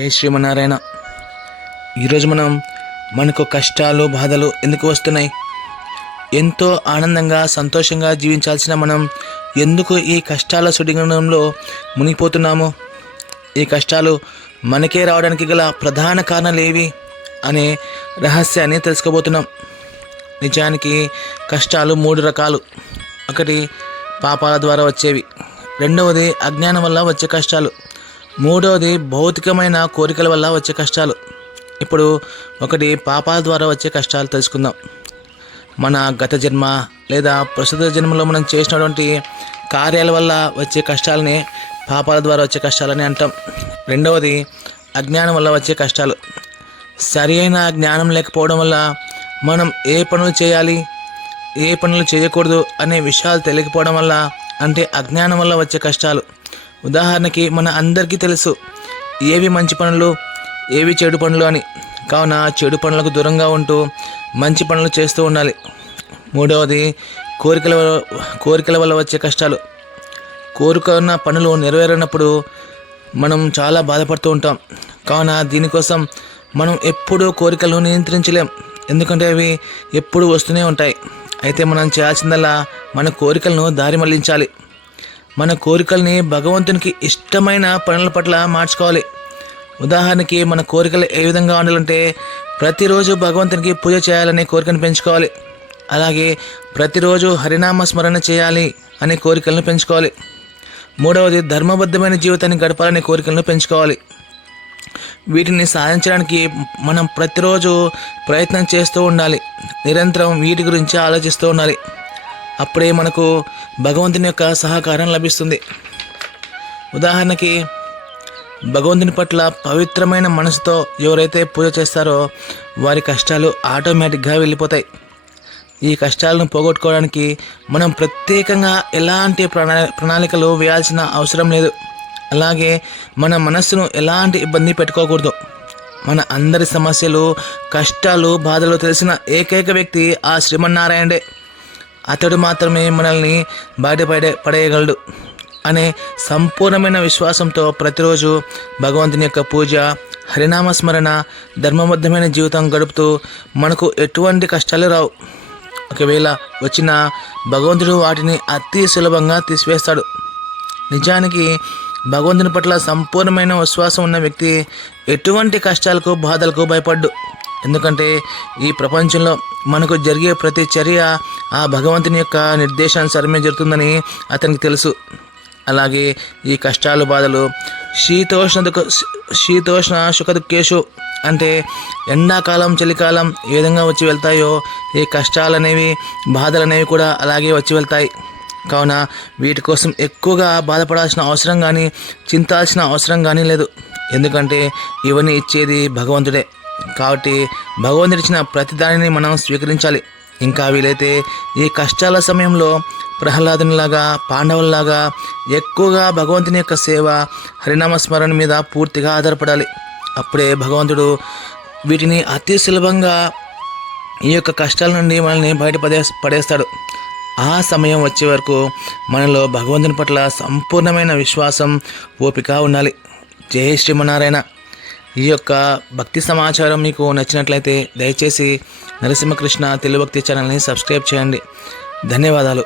జై శ్రీమన్నారాయణ. ఈరోజు మనకు కష్టాలు బాధలు ఎందుకు వస్తున్నాయి? ఎంతో ఆనందంగా సంతోషంగా జీవించాల్సిన మనం ఎందుకు ఈ కష్టాల సుడిగుండంలో మునిగిపోతున్నాము? ఈ కష్టాలు మనకే రావడానికి గల ప్రధాన కారణాలు ఏవి అనే రహస్యాన్ని తెలుసుకోబోతున్నాం. నిజానికి కష్టాలు 3 రకాలు. ఒకటి పాపాల ద్వారా వచ్చేవి, రెండవది అజ్ఞానం వల్ల వచ్చే కష్టాలు, మూడవది భౌతికమైన కోరికల వల్ల వచ్చే కష్టాలు. ఇప్పుడు ఒకటి పాపాల ద్వారా వచ్చే కష్టాలు తెలుసుకుందాం. మన గత జన్మ లేదా ప్రస్తుత జన్మలో మనం చేసినటువంటి కార్యాల వల్ల వచ్చే కష్టాలని పాపాల ద్వారా వచ్చే కష్టాలని అంటాం. రెండవది అజ్ఞానం వల్ల వచ్చే కష్టాలు. సరి అయిన జ్ఞానం లేకపోవడం వల్ల మనం ఏ పనులు చేయాలి, ఏ పనులు చేయకూడదు అనే విషయాలు తెలియకపోవడం వల్ల, అంటే అజ్ఞానం వల్ల వచ్చే కష్టాలు. ఉదాహరణకి మన అందరికీ తెలుసు ఏవి మంచి పనులు, ఏవి చెడు పనులు అని. కావున చెడు పనులకు దూరంగా ఉంటూ మంచి పనులు చేస్తూ ఉండాలి. మూడవది కోరికల వల్ల వచ్చే కష్టాలు. కోరుకున్న పనులు నెరవేరినప్పుడు మనం చాలా బాధపడుతూ ఉంటాం. కావున దీనికోసం మనం ఎప్పుడూ కోరికలను నియంత్రించలేం, ఎందుకంటే అవి ఎప్పుడు వస్తూనే ఉంటాయి. అయితే మనం చేయాల్సిందల్లా మన కోరికలను దారి మళ్లించాలి. మన కోరికల్ని భగవంతునికి ఇష్టమైన పనుల పట్ల మార్చుకోవాలి. ఉదాహరణకి మన కోరికలు ఏ విధంగా ఉండాలంటే, ప్రతిరోజు భగవంతునికి పూజ చేయాలనే కోరికను పెంచుకోవాలి. అలాగే ప్రతిరోజు హరినామ స్మరణ చేయాలి అనే కోరికలను పెంచుకోవాలి. మూడవది ధర్మబద్ధమైన జీవితాన్ని గడపాలనే కోరికలను పెంచుకోవాలి. వీటిని సాధించడానికి మనం ప్రతిరోజు ప్రయత్నం చేస్తూ ఉండాలి. నిరంతరం వీటి గురించి ఆలోచిస్తూ ఉండాలి. అప్పుడే మనకు భగవంతుని యొక్క సహకారం లభిస్తుంది. ఉదాహరణకి భగవంతుని పట్ల పవిత్రమైన మనసుతో ఎవరైతే పూజ చేస్తారో వారి కష్టాలు ఆటోమేటిక్గా వెళ్ళిపోతాయి. ఈ కష్టాలను పోగొట్టుకోవడానికి మనం ప్రత్యేకంగా ఎలాంటి ప్రణాళికలు వేయాల్సిన అవసరం లేదు. అలాగే మన మనస్సును ఎలాంటి ఇబ్బంది పెట్టుకోకూడదు. మన అందరి సమస్యలు, కష్టాలు, బాధలు తెలిసిన ఏకైక వ్యక్తి ఆ శ్రీమన్నారాయణుడే. అతడు మాత్రమే మనల్ని పడేయగలడు అనే సంపూర్ణమైన విశ్వాసంతో ప్రతిరోజు భగవంతుని యొక్క పూజ, హరినామస్మరణ, ధర్మబద్ధమైన జీవితం గడుపుతూ మనకు ఎటువంటి కష్టాలు రావు. ఒకవేళ వచ్చిన భగవంతుడు వాటిని అతి సులభంగా తీసివేస్తాడు. నిజానికి భగవంతుని పట్ల సంపూర్ణమైన విశ్వాసం ఉన్న వ్యక్తి ఎటువంటి కష్టాలకు, బాధలకు భయపడ్డు. ఎందుకంటే ఈ ప్రపంచంలో మనకు జరిగే ప్రతి చర్య ఆ భగవంతుని యొక్క నిర్దేశానుసారమే జరుగుతుందని అతనికి తెలుసు. అలాగే ఈ కష్టాలు, బాధలు శీతోష్ణ సుఖదుఖేషు, అంటే ఎండాకాలం, చలికాలం ఏ విధంగా వచ్చి వెళ్తాయో ఈ కష్టాలనేవి, బాధలనేవి కూడా అలాగే వచ్చి వెళ్తాయి. కావున వీటి కోసం ఎక్కువగా బాధపడాల్సిన అవసరం కానీ, చింతాల్సిన అవసరం కానీ లేదు. ఎందుకంటే ఇవన్నీ ఇచ్చేది భగవంతుడే. కాబట్టి భగవంతుడు ఇచ్చిన ప్రతి దానిని మనం స్వీకరించాలి. ఇంకా వీలైతే ఈ కష్టాల సమయంలో ప్రహ్లాదునిలాగా, పాండవుల్లాగా ఎక్కువగా భగవంతుని యొక్క సేవ, హరినామస్మరణ మీద పూర్తిగా ఆధారపడాలి. అప్పుడే భగవంతుడు వీటిని అతి సులభంగా ఈ యొక్క కష్టాల నుండి మనల్ని పడేస్తాడు. ఆ సమయం వచ్చే వరకు మనలో భగవంతుని పట్ల సంపూర్ణమైన విశ్వాసం, ఓపిక ఉండాలి. జై శ్రీమన్నారాయణ. ఈ యొక్క భక్తి సమాచారం మీకు నచ్చినట్లయితే దయచేసి నరసింహకృష్ణ తెలుగు భక్తి ఛానల్ని సబ్స్క్రైబ్ చేయండి. ధన్యవాదాలు.